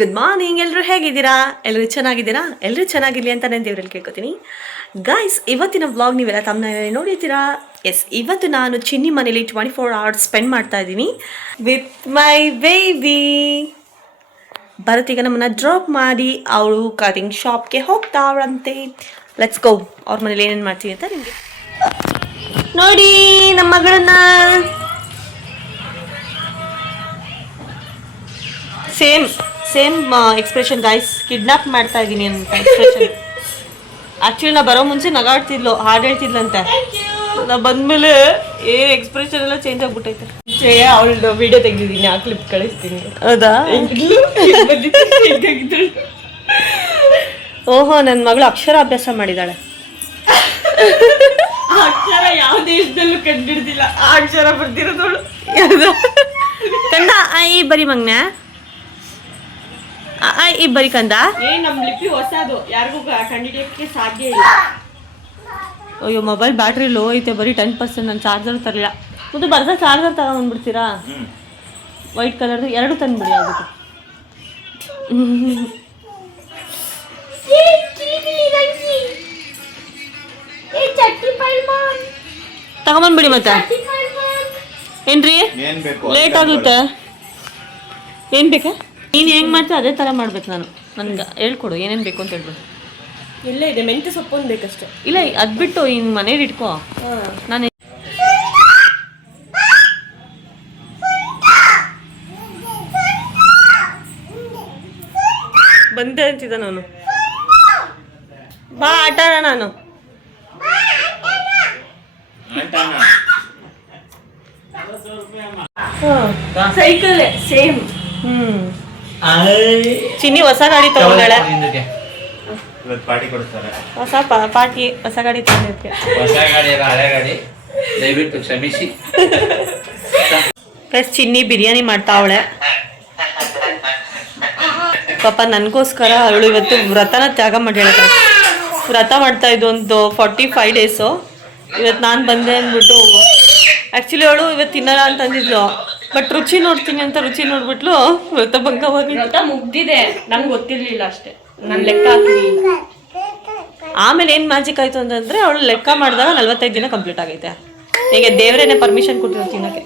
Good morning. ಎಲ್ಲರೂ ಹೇಗಿದ್ದೀರಾ? ಎಲ್ಲರೂ ಚೆನ್ನಾಗಿದ್ದೀರಾ? ಎಲ್ಲರೂ ಚೆನ್ನಾಗಿರಲಿ ಅಂತ ನಾನು ದೇವರಲ್ಲಿ ಕೇಳ್ಕೊತೀನಿ. ಗೈಸ್, ಇವತ್ತಿನ ವ್ಲಾಗ್ ನೀವೆಲ್ಲ ತಮ್ಮನೇಲಿ ನೋಡಿದ್ದೀರಾ. ಎಸ್, ಇವತ್ತು ನಾನು ಚಿನ್ನಿ ಮನೇಲಿ 24 hours ಸ್ಪೆಂಡ್ ಮಾಡ್ತಾ ಇದ್ದೀನಿ ವಿತ್ ಮೈ ಬೇಬಿ. ಭರತ್ ಈಗ ನಮ್ಮನ್ನ ಡ್ರಾಪ್ ಮಾಡಿ ಅವಳು ಕಟಿಂಗ್ ಶಾಪ್ಗೆ ಹೋಗ್ತಾವ್ರಂತೆ. Let's go. ಅವ್ರ ಮನೇಲಿ ಏನೇನು ಮಾಡ್ತೀನಿ ಅಂತ ನಿಮಗೆ ನೋಡಿ. ನಮ್ಮ ಮಗಳನ್ನ ಸೇಮ್ ಎಕ್ಸ್ಪ್ರೆಷನ್ ಗೈಸ್. ಕಿಡ್ನಾಪ್ ಮಾಡ್ತಾ ಇದ್ದೀನಿ ಅಂತ ಎಕ್ಸ್ಪ್ರೆಷನ್. ಆ್ಯಕ್ಚುಲಿ ನಾ ಬರೋ ಮುಂಚೆ ನಗಾಡ್ತಿದ್ಲು, ಹಾಡು ಹೇಳ್ತಿದ್ಲಂತೆ. ನಾ ಬಂದಮೇಲೆ ಎಕ್ಸ್ಪ್ರೆಷನ್ ಎಲ್ಲ ಚೇಂಜ್ ಆಗ್ಬಿಟ್ಟೈತೆ. ಅವಳು ವಿಡಿಯೋ ತೆಗೆದಿದ್ದೀನಿ, ಆ ಕ್ಲಿಪ್ ಕಳಿಸ್ತೀನಿ. ಹೌದಾ? ಓಹೋ, ನನ್ನ ಮಗಳು ಅಕ್ಷರಾಭ್ಯಾಸ ಮಾಡಿದ್ದಾಳೆ. ಅಕ್ಷರ ಯಾವ ದೇಶದಲ್ಲೂ ಕಂಡಿಡ್ದಿಲ್ಲ, ಆ ಅಕ್ಷರ ಬರ್ದಿರೋದವಳು. ಕಂದ ಈ ಬರಿ ಮಗ್ನ ಈ ಬರಿ ಕಂದ. ನಮ್ ಲಿಪಿ ಹೊಸದು, ಯಾರಿಗೂ ಕಂಡಿಡಿಯಕ್ಕೆ ಸಾಧ್ಯ ಇಲ್ಲ. ಅಯ್ಯೋ, ಮೊಬೈಲ್ ಬ್ಯಾಟ್ರಿ ಲೋ ಐತೆ, ಬರೀ 10%. ನಾನು ಚಾರ್ಜರ್ ತರಲಿಲ್ಲ. ಮತ್ತೆ ಬರ್ತಾ ಚಾರ್ಜರ್ ತಗೊಂಡ್ಬಿಡ್ತೀರಾ? ವೈಟ್ ಕಲರ್ದು 2 ತಂದ್ಬಿಡಿ. ಆಗುತ್ತೆ. ತಗೊಂಬಂದ್ಬಿಡಿ. ಮತ್ತೆ ಏನ್ರಿ ಲೇಟ್ ಆಗುತ್ತೆ? ಏನು ಬೇಕಾ? ನೀನು ಹೆಂಗೆ ಮಾಡ್ತಾ ಅದೇ ಥರ ಮಾಡ್ಬೇಕು. ನನ್ಗೆ ಹೇಳ್ಕೊಡು ಏನೇನು ಬೇಕು ಅಂತ ಹೇಳ್ಬಿಡು. ಎಲ್ಲ ಇದೆ, ಮೆಂತ್ಯ ಸೊಪ್ಪೊಂದು ಬೇಕಷ್ಟೆ. ಇಲ್ಲ, ಅದು ಬಿಟ್ಟು ಹಿಂಗೆ ಮನೇಲಿ ಇಟ್ಕೋ. ನಾನು ಬಂದೆ ಅಂತಿದ್ದ. ನಾನು ಬಾ ಆಟಾಡ. ನಾನು ಸೈಕಲ್ ಸೇಮ್. ಚಿನ್ನಿ ಹೊಸ ಗಾಡಿ ತಗೊಂಡಾಳೆ. ಹೊಸ ಪಾರ್ಟಿ ಹೊಸ ಗಾಡಿ ತಗೊಂಡಿದ್ದೆ. ಹೊಸ ಗಾಡಿ ಅಲ್ಲ, ಹಳೆ ಗಾಡಿ. ದಯವಿಟ್ಟು ಕ್ಷಮಿಸಿ. ಪ್ಲಸ್ ಚಿನ್ನಿ ಬಿರಿಯಾನಿ ಮಾಡ್ತಾ ಅವಳೆ. ಪಾಪ ನನಗೋಸ್ಕರ ಅವಳು ಇವತ್ತು ವ್ರತನ ತ್ಯಾಗ ಮಾಡಿ ಹೇಳ್ತಾ. ವ್ರತ ಮಾಡ್ತಾ ಇದ್ದು ಒಂದು 45 days. ಇವತ್ತು ನಾನು ಬಂದೆ ಅಂದ್ಬಿಟ್ಟು ಆ್ಯಕ್ಚುಲಿ ಅವಳು ಇವತ್ತು ತಿನ್ನಲ್ಲ ಅಂತ ಅಂದಿದ್ಲು. ಬಟ್ ರುಚಿ ನೋಡ್ತೀನಿ ಅಂತ ರುಚಿ ನೋಡ್ಬಿಟ್ಲು. ವ್ರತ ಭಂಗವಾಗಿ ವ್ರತ ಮುಗ್ದಿದೆ, ನಂಗೆ ಗೊತ್ತಿರ್ಲಿಲ್ಲ ಅಷ್ಟೇ. ನಾನು ಲೆಕ್ಕ ಹಾಕ್ತೀನಿ. ಆಮೇಲೆ ಏನು ಮ್ಯಾಜಿಕ್ ಆಯಿತು ಅಂತಂದರೆ ಅವಳು ಲೆಕ್ಕ ಮಾಡಿದಾಗ 45 ದಿನ ಕಂಪ್ಲೀಟ್ ಆಗೈತೆ. ಈಗ ದೇವರೇನೆ ಪರ್ಮಿಷನ್ ಕೊಟ್ಟಿರೋ ತಿನ್ನೋಕ್ಕೆ.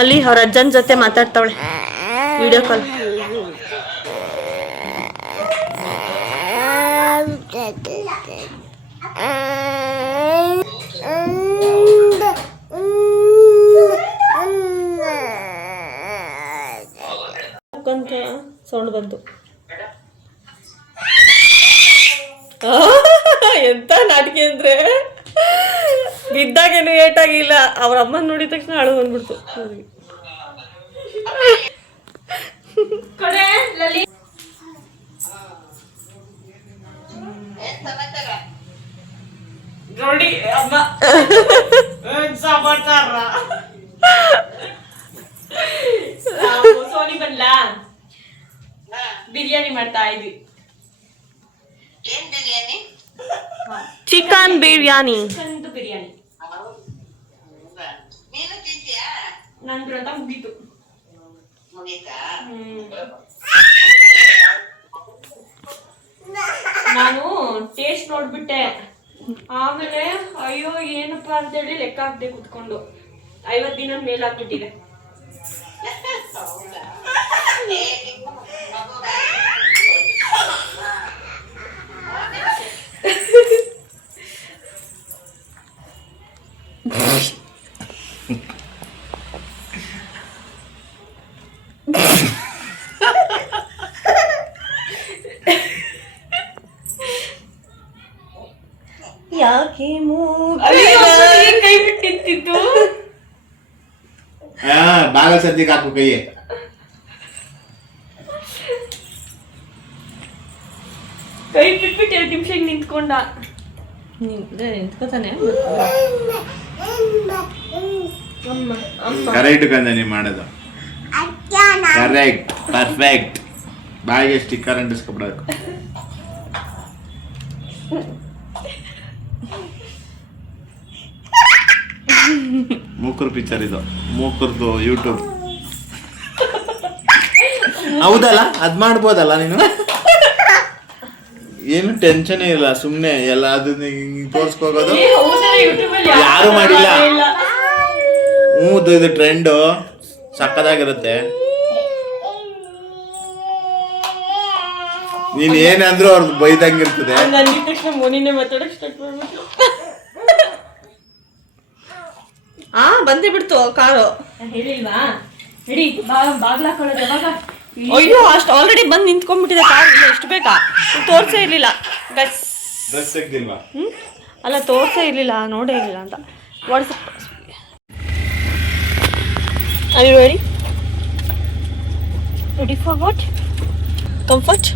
ಅಲ್ಲಿ ಅವ್ರ ಅಜ್ಜನ ಜೊತೆ ಮಾತಾಡ್ತಾವಳೆ ವಿಡಿಯೋ ಕಾಲ್. ಅಂತ ಸೌಂಡ್ ಬಂತು. ಎಂತ ನಾಟಕ ಅಂದ್ರೆ ಬಿದ್ದಾಗೇನು ಏಟಾಗಿಲ್ಲ. ಅವ್ರ ಅಮ್ಮನ ನೋಡಿದ ತಕ್ಷಣ ಅಳು ಬಂದ್ಬಿಡ್ತು. ನೋಡಿ ಅಮ್ಮ ಸಮಾಚಾರ. ಸೋನಿ ಬಂದ್ಲಾ? ಬಿರಿಯಾನಿ ಮಾಡ್ತಾ ಇದ್ವಿ. ಚಿಕನ್ ಬಿರಿಯಾನಿ. ಚಿಕನ್ ಬಿರಿಯಾನಿ. ನನ್ ವ್ರತ ಮುಗೀತು. ನಾನು ಟೇಸ್ಟ್ ನೋಡ್ಬಿಟ್ಟೆ. ಆಮೇಲೆ ಅಯ್ಯೋ ಏನಪ್ಪಾ ಅಂತೇಳಿ ಲೆಕ್ಕ ಹಾಕ್ದೆ ಕುತ್ಕೊಂಡು 50 ದಿನ ಮೇಲೆ ಹಾಕ್ಬಿಟ್ಟಿದೆ. ಯಾಕೆ ಕೈ ಬಿಟ್ಟಿತ್ತು. ಬಾಗಲ್ ಸದ್ಯಕ್ಕೆ ಹಾಕು ಕೈ. ಕೈ ಬಿಟ್ಬಿಟ್ಟು 2 ನಿಮಿಷ ನಿಂತ್ಕೊಂಡ. ನಿಂತ್ಕೋತಾನೆ. ಕರೆಕ್ಟ್ ಕಂದ ನೀವು ಮಾಡೋದು. Correct, perfect. ಬಾಯಿಗೆ ಸ್ಟಿಕ್ಕರ್ ಅಂಟಿಸ್ಕೊಬಿಡಬೇಕು. ಮೂಕರ್ ಪಿಕ್ಚರ್ ಇದು, ಮೂಕರ್ದು ಯೂಟ್ಯೂಬ್. ಹೌದಲ್ಲ ಅದ್ ಮಾಡ್ಬೋದಲ್ಲ ನೀನು ಏನು ಟೆನ್ಷನ್ ಇಲ್ಲ ಸುಮ್ನೆ ಎಲ್ಲ ಅದನ್ನ ತೋರ್ಸ್ಕೋಗೋದು ಯಾರು ಮಾಡಿಲ್ಲ ಇದು ಟ್ರೆಂಡ್ ಸಕ್ಕದಾಗಿರುತ್ತೆ ನೀನ್ ಏನಂದ್ರೂ ಅವ್ರದ್ದು ಬೈದಂಗಿರ್ತದೆ ಅಂದಿದ ತಕ್ಷಣ ಮೋನಿನೇ ಮಾತಾಡಕ್ ಸ್ಟಾರ್ಟ್ ಮಾಡ್ಬಿಟ್ಟು ಬಂದೇ ಬಿಡ್ತು ಕಾರು. ಹೇಳಿಲ್ವಾ ನಡಿ ಬಾಗ್ಲ ಹಾಕೊಳ್ಳೋದು ಯಾವಾಗ ಅಯ್ಯೋ ಅಷ್ಟು ಆಲ್ರೆಡಿ ಬಂದು ನಿಂತ್ಕೊಂಡ್ಬಿಟ್ಟಿದೆ ಕಾರ್. ಎಷ್ಟು ಬೇಕಾ ತೋರ್ಸೇ ಇರ್ಲಿಲ್ಲ ಗೈಸ್. ಡ್ರೆಸ್ ತೆಗ್ದಿಲ್ವಾ? ಅಲ್ಲ ತೋರ್ಸೇ ಇರ್ಲಿಲ್ಲ, ನೋಡೇ ಇರ್ಲಿಲ್ಲ ಅಂತ. What's up are you ready? Ready for what? Comfort?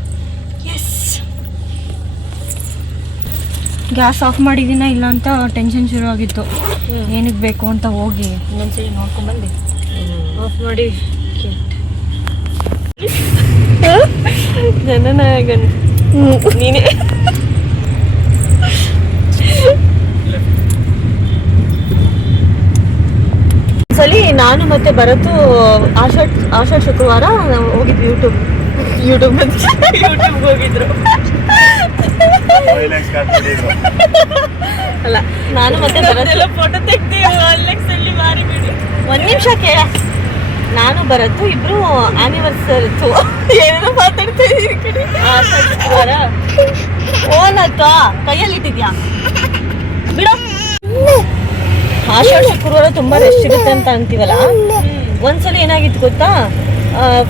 Yes. Gas off ಮಾಡಿದ್ದೀನ ಇಲ್ಲ ಅಂತ ಟೆನ್ಷನ್ ಶುರು ಆಗಿತ್ತು. ಏನಕ್ಕೆ ಬೇಕು ಅಂತ ಹೋಗಿ ಇನ್ನೊಂದ್ಸರಿ ನೋಡ್ಕೊಂಡ್ಬಂದು ಆಫ್ ಮಾಡಿ ಜನನಾಯಕನ್ ನೀನೇ. ಸಲಿ ನಾನು ಮತ್ತೆ ಭರತು ಆಷಾಢ ಶುಕ್ರವಾರ ನಾವು ಹೋಗಿದ್ವಿ ಯೂಟ್ಯೂಬ್ ಹೋಗಿದ್ರು. ಅಲ್ಲ ನಾನು ಮತ್ತೆ ಭರತ್ ಫೋಟೋ ತೆಗ್ದು ಒಂದ್ ನಿಮಿಷ ಕೇಳ. ನಾನು ಭರತು ಇಬ್ರು ಆನಿವರ್ಸರಿ ಏನೇನೋ ಮಾತಾಡ್ತಾ ಇದೀವಿ ಕಡೆ. ಶುಕ್ರವಾರ ಫೋನ್ ಆಯ್ತಾ ಕೈಯಲ್ಲಿ ಇಟ್ಟಿದ್ಯಾ ಬಿಡ. ಆಷಾಢ ಶುಕ್ರವಾರ ತುಂಬಾ ರಶ್ ಇರುತ್ತೆ ಅಂತ ಅಂತೀವಲ್ಲ. ಒಂದ್ಸಲ ಏನಾಗಿತ್ತು ಗೊತ್ತಾ,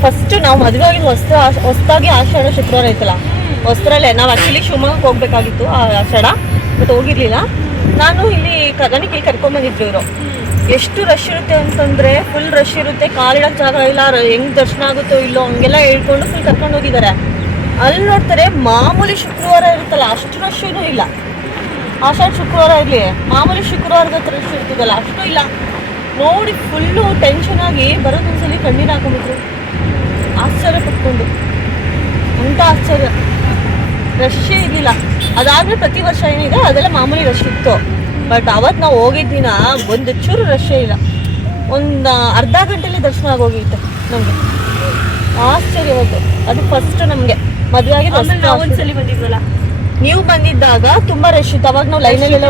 ಫಸ್ಟ್ ನಾವು ಮದುವೆ ಆಗಿದ್ದು ಹೊಸದಾಗಿ ಆಷಾಢ ಶುಕ್ರವಾರ ಐತಲ್ಲ, ಹೊಸದ್ರಲ್ಲೇ ನಾವು ಆಕ್ಚುಲಿ ಶಿವಮೊಗ್ಗಕ್ಕೆ ಹೋಗ್ಬೇಕಾಗಿತ್ತು ಆಷಾಢ, ಬಟ್ ಹೋಗಿರ್ಲಿಲ್ಲ. ನಾನು ನನಗೆ ಇಲ್ಲಿ ಕರ್ಕೊಂಡ್ಬಂದಿದ್ರು ಇವರು. ಎಷ್ಟು ರಶ್ ಇರುತ್ತೆ ಅಂತಂದ್ರೆ ಫುಲ್ ರಶ್ ಇರುತ್ತೆ, ಕಾಲಿಡಕ್ ಜಾಗ ಇಲ್ಲ, ಹೆಂಗ್ ದರ್ಶನ ಆಗುತ್ತೋ ಇಲ್ಲೋ ಹಂಗೆಲ್ಲ ಹೇಳ್ಕೊಂಡು ಫುಲ್ ಕರ್ಕೊಂಡು ಹೋಗಿದ್ದಾರೆ. ಅಲ್ಲಿ ನೋಡ್ತಾರೆ ಮಾಮೂಲಿ ಶುಕ್ರವಾರ ಇರುತ್ತಲ್ಲ ಅಷ್ಟು ರಶ್ ಇಲ್ಲ. ಆಷಾಢ ಶುಕ್ರವಾರ ಇರಲಿ, ಮಾಮೂಲಿ ಶುಕ್ರವಾರದ ರಶ್ ಇರ್ತದಲ್ಲ ಅಷ್ಟು ಇಲ್ಲ. ನೋಡಿ ಫುಲ್ಲು ಟೆನ್ಷನ್ ಆಗಿ ಬರೋದೊಂದ್ಸಲಿ ಕಣ್ಣೀರು ಹಾಕೊಂಡ್ಬಿಟ್ರು, ಆಶ್ಚರ್ಯ ಪಟ್ಕೊಂಡು. ಅಂತ ಆಶ್ಚರ್ಯ, ರಶ್ಶೇ ಇರಲಿಲ್ಲ. ಅದಾದ್ಮೇಲೆ ಪ್ರತಿ ವರ್ಷ ಏನಿದೆ ಅದೆಲ್ಲ ಮಾಮೂಲಿ ರಶ್ ಇತ್ತು. ಬಟ್ ಅವತ್ತು ನಾವು ಹೋಗಿದ್ದಿನ ಒಂದು ಚೂರು ರಶ್ಶೇ ಇಲ್ಲ. ಒಂದು ಅರ್ಧ ಗಂಟೆಯಲ್ಲಿ ದರ್ಶನ ಆಗೋಗಿತ್ತು ನಮಗೆ. ಆಶ್ಚರ್ಯವತ್ತು. ಅದು ಫಸ್ಟ್ ನಮಗೆ ಮದುವೆ ಆಗಿ ಒಂದ್ಸಲಿ ಬಂದಿದ್ವಲ್ಲ, ನೀವು ಬಂದಿದ್ದಾಗ ತುಂಬಾ ರಶ್ ಇತ್ತು. ಅವಾಗ ನಾವು ಲೈನಲ್ಲೆಲ್ಲ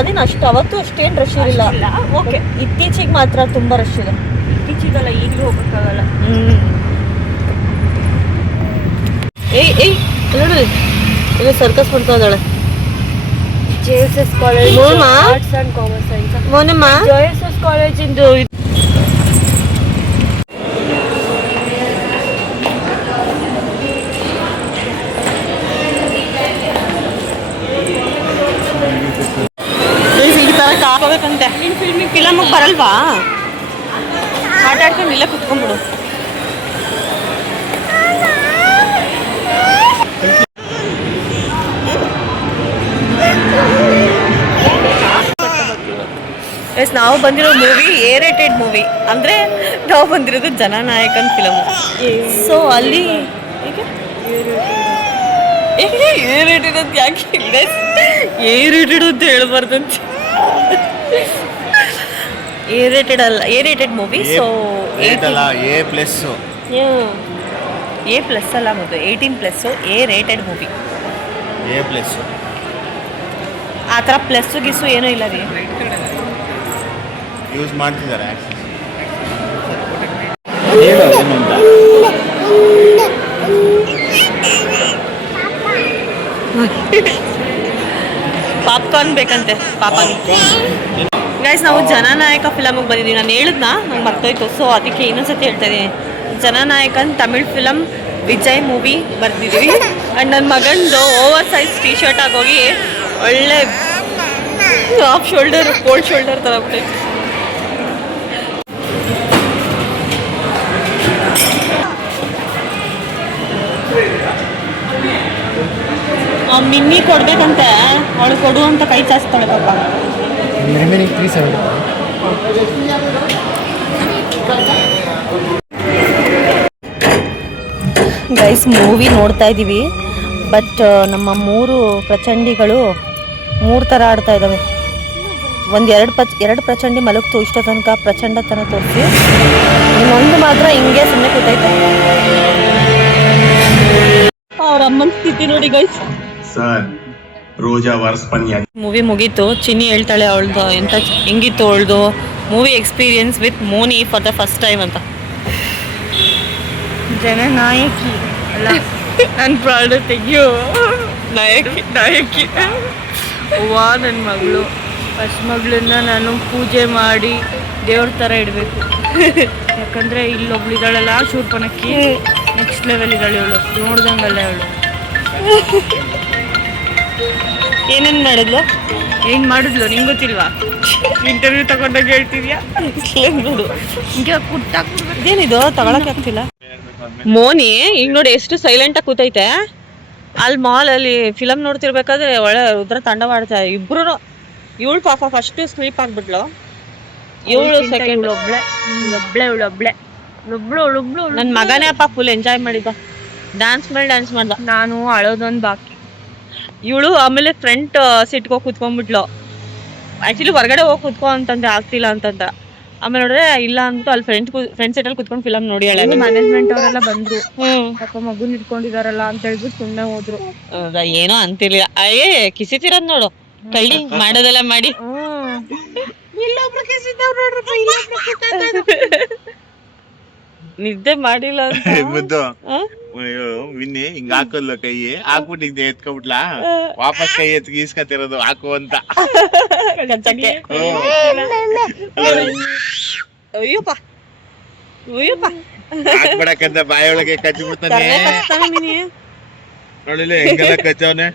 ಅದೇನು ಅಷ್ಟು ಅವತ್ತು ಅಷ್ಟೇನು ರಶ್ ಇರಲಿಲ್ಲ. ಓಕೆ, ಇತ್ತೀಚೆಗೆ ಮಾತ್ರ ತುಂಬಾ ರಶ್ ಇದೆ. ಇತ್ತೀಚೆಗಲ್ಲ, ಈಗಲೂ ಹೋಗಕ್ಕಾಗಲ್ಲ. ಏಯ್ ಇಲ್ಲ ಸರ್ಕಸ್ ಮಾಡ್ತಾ ಇದ್ದಾಳೆ. JSS college arts and commerce science. Monamma JSS ಕಾಲೇಜಿಂದು ಈ ತರ ಕಾಗಬೇಕಂತೆ. ಫಿಲಮಿಗೆ ಬರಲ್ವಾ? ಆಟ ಆಡ್ಕೊಂಡು ಇಲ್ಲೇ ಕುತ್ಕೊಂಡ್ಬಿಡು. ಎಸ್, ನಾವು ಬಂದಿರೋ ಮೂವಿ ರೇಟೆಡ್ ಮೂವಿ. ಅಂದರೆ ನಾವು ಬಂದಿರೋದು ಜನನಾಯಕನ್ ಫಿಲಮು. ಸೊ ಅಲ್ಲಿ ರೇಟೆಡ್ ಅಂತ ಯಾಕೆ ರೇಟೆಡ್ ಅಂತ ಹೇಳ್ಬಾರ್ದಂತ. ರೇಟೆಡ್ ಅಲ್ಲ, rated movie. So A+. A+ ಅಲ್ಲ, ಮೊದಲು 18+, ರೇಟೆಡ್ ಮೂವಿ. A+. ಆ ಥರ ಪ್ಲಸ್ಸು ಗಿಸ್ಸು ಏನೂ ಇಲ್ಲ ರೀ. ಯೂಸ್ ಮಾಡ್ತಿದ್ದಾರೆ. ಪಾಪ್ಕಾರ್ನ್ ಬೇಕಂತೆ ಪಾಪಗೆ. ಗೈಸ್, ನಾವು ಜನನಾಯಕ ಫಿಲಮಿಗೆ ಬಂದಿದ್ದೀವಿ. ನಾನು ಹೇಳಿದ್ನಾ, ನಂಗೆ ಮರ್ತೋಯ್ತು. ಸೊ ಅದಕ್ಕೆ ಇನ್ನೊಂದ್ಸತಿ ಹೇಳ್ತಾ ಇದ್ದೀನಿ. ಜನನಾಯಕನ್ ತಮಿಳ್ ಫಿಲಮ್ ವಿಜಯ್ ಮೂವಿ ಬರ್ದಿದ್ದೀವಿ. ಆ್ಯಂಡ್ ನನ್ನ ಮಗಂದು ಓವರ್ ಸೈಜ್ T-ಶರ್ಟ್ ಆಗೋಗಿ ಒಳ್ಳೆ ಹಾಫ್ ಶೋಲ್ಡರ್, ಕೋಲ್ಡ್ ಶೋಲ್ಡರ್ ಥರ ಬಿಟ್ಟೈತೆ. ಮಿನ್ನಿ ಕೊಡ್ಬೇಕಂತೆ, ಅವಳು ಕೊಡು ಅಂತ ಕೈ ಚಾಚ್ತಾಳೆ ಪಾಪ. ರಿಮೈನಿಂಗ್ 370. ಗೈಸ್, ಮೂವಿ ನೋಡ್ತಾ ಇದ್ದೀವಿ. ಬಟ್ ನಮ್ಮ 3 ಪ್ರಚಂಡಿಗಳು 3 ಥರ ಆಡ್ತಾ ಇದ್ದಾವೆ. ಒಂದು ಎರಡು ಪ್ರಚಂಡಿ ಮಲಗ್ತು ಇಷ್ಟ ತನಕ ಪ್ರಚಂಡತನ ತೋರಿಸಿ. ಇನ್ನೊಂದು ಮಾತ್ರ ಹಿಂಗೆ ಸುಮ್ಮನೆ ಕೂತೈತೆ. ಅವ್ರ ಅಮ್ಮನ ಸ್ಥಿತಿ ನೋಡಿ guys. Sir Roja versus Panya movie ಮುಗೀತು. ಚಿನ್ನಿ ಹೇಳ್ತಾಳೆ ಅವಳ್ದು ಎಂತ ಹೆಂಗಿತ್ತು ಅವಳ್ದು movie experience with Moni for the first time ಅಂತ. ಜನನಾಯಕಿ ಅಲ್ಲ ನನ್ನ ಪ್ರಾಣ ತೆಗಿಯೋ ನಾಯಕಿ ಅವ್ವ ನನ್ನ ಮಗಳು ಫಸ್ಟ್ ಮಗಳನ್ನ ನಾನು ಪೂಜೆ ಮಾಡಿ ದೇವ್ರ ಥರ ಇಡಬೇಕು. ಯಾಕಂದರೆ ಇಲ್ಲೊಬ್ಳಿದಾಳಲ್ಲ ಶೂರ್ಪನಕ್ಕಿ ನೆಕ್ಸ್ಟ್ ಲೆವೆಲ್ ಇದ್ದಾಳೆ ಅವಳು, ನೋಡ್ದಂಗಲ್ಲ ಅವಳು. ಏನೇನು ಮಾಡಿದ್ಲು? ಏನು ಮಾಡಿದ್ಲು ನಿಂಗೆ ಗೊತ್ತಿಲ್ವಾ? ಇಂಟರ್ವ್ಯೂ ತಗೊಂಡಾಗ ಹೇಳ್ತಿದ್ಯಾ ನೋಡು ಹಿಂಗೆ ಕುಟ್ಟಾಕ್ ಇದೇನಿದು ತಗೊಳಕ್ ಆಗ್ತಿಲ್ಲ. ಮೋನಿ ಈಗ ನೋಡಿ ಎಷ್ಟು ಸೈಲೆಂಟಾಗಿ ಕೂತೈತೆ. ಅಲ್ಲಿ ಮಾಲಲ್ಲಿ ಫಿಲಮ್ ನೋಡ್ತಿರ್ಬೇಕಾದ್ರೆ ಒಳ್ಳೆ ರುದ್ರ ತಂಡವಾಡ್ತಾ ಇಬ್ರು. ಇವಳು ಪಾಪ ಫಸ್ಟ್ ಸ್ಲೀಪ್ ಆಗ್ಬಿಟ್ಲು. ಇವಳು ಸೆಕೆಂಡ್ ಒಬ್ಳೆ ನನ್ನ ಮಗನೇ ಅಪ್ಪ ಫುಲ್ ಎಂಜಾಯ್ ಮಾಡಿದ್ದ. ಡ್ಯಾನ್ಸ್ ಮಾಡ್ದ. ನಾನು ಅಳೋದೊಂದು ಬಾಕಿ. ಇವಳು ಆಮೇಲೆ ಫ್ರಂಟ್ ಸೀಟ್ಗೆ ಹೋಗಿ ಕುತ್ಕೊಂಡ್ಬಿಟ್ಲು. ಆಕ್ಚುಲಿ ಹೊರಗಡೆ ಹೋಗಿ ಕುತ್ಕೊ ಅಂತಂದ್ರೆ ಆಗ್ತಿಲ್ಲ ಅಂತಂದ. ಆಮೇಲೆ ನೋಡ್ರೆ ಇಲ್ಲ ಅಂದ್ಬಿಟ್ಟು ಅಲ್ಲಿ ಫ್ರೆಂಡ್ ಸೀಟಲ್ಲಿ ಕುತ್ಕೊಂಡು ಫಿಲಮ್ ನೋಡಿ ಹೇಳ. ಮ್ಯಾನೇಜ್ಮೆಂಟ್ ಅವರೆಲ್ಲ ಬಂದ್ರು, ಪಾಪ ಮಗುನ್ ಇಟ್ಕೊಂಡಿದಾರಲ್ಲ ಅಂತ ಹೇಳ್ಬಿಟ್ಟು ಸುಮ್ಮನೆ ಹೋದ್ರು. ಏನೋ ಅಂತಿಲ್ಲ. ಅಯ್ಯೇ ಕಿಸಿತಿರೋದ್ ನೋಡು ಕಳ್ಳಿ ಮಾಡೋದೆಲ್ಲ ಮಾಡಿ. ನಿದ್ದೆ ಮಾಡಿಲ್ಲ ಮುದ್ದು ವಿನ್ನಿ ಹಿಂಗ ಹಾಕಲ್ಲ ಕೈ ಹಾಕ್ಬಿಟ್ಟು ಹಿಂಗೆ ಎತ್ಕೊಬಿಟ್ಲಾ ವಾಪಸ್ ಕೈ ಎತ್ ಗೀಸ್ಕತಿರೋದು ಹಾಕು ಅಂತ. ಅಯ್ಯಪ್ಪ ಹಾಕ್ಬಿಡಕಂತ ಬಾಯೊಳಗೆ ಕಚ್ಚಿಬಿಡ್ತಾನೆ. ನೋಡಿಲ್ಲ ಹೆಂಗೆಲ್ಲ ಕಚ್ಚವನೆ.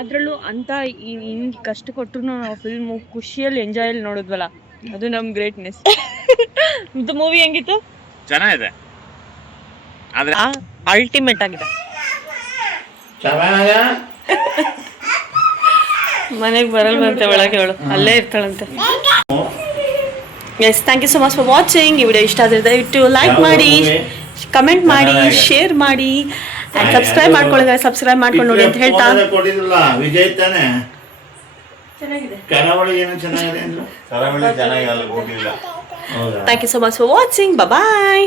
ಅದ್ರಲ್ಲೂ ಅಂತ ಹಿಂಗ್ ಕಷ್ಟ ಕೊಟ್ರು ನಾವು ಫಿಲ್ಮ್ ಖುಷಿಯಲ್ಲಿ ಎಂಜಾಯಲ್ಲಿ ನೋಡಿದ್ವಲ್ಲ, ಅದು ನಮ್ ಗ್ರೇಟ್ನೆಸ್. ಇದು ಮೂವಿ ಹೆಂಗಿತ್ತು? ಚೆನ್ನಾಗಿದೆ, ಆದ್ರೆ ಅಲ್ಟಿಮೇಟ್ ಆಗಿದೆ. ಮನೆಗೆ ಬರಲ್ವಂತೆ, ಒಳಗೆ ಅವಳು ಅಲ್ಲೇ ಇರ್ತಾಳಂತೆ. Yes, thank you so much for watching. ಈ ವಿಡಿಯೋ ಇಷ್ಟ ಆದರೆ ದಯವಿಟ್ಟು ಲೈಕ್ ಮಾಡಿ, ಕಮೆಂಟ್ ಮಾಡಿ, ಶೇರ್ ಮಾಡಿ ಆ್ಯಂಡ್ ಸಬ್ಸ್ಕ್ರೈಬ್ ಮಾಡ್ಕೊಳ್ಳಿ. ಸಬ್ಸ್ಕ್ರೈಬ್ ಮಾಡ್ಕೊಂಡು ನೋಡಿ ಅಂತ ಹೇಳ್ತಾ ವಿಜಯ್ ತಾನೆ ಚೆನ್ನಾಗಿದೆ. ಕರಾವಳಿ ಏನೋ ಚೆನ್ನಾಗಿದೆ ಅಂದ್ರೆ ಕರಾವಳಿ ಚೆನ್ನಾಗಿ ಅಲ್ಲಿ ಹೋಗಿಲ್ಲ. Thank you so much for watching. Bye.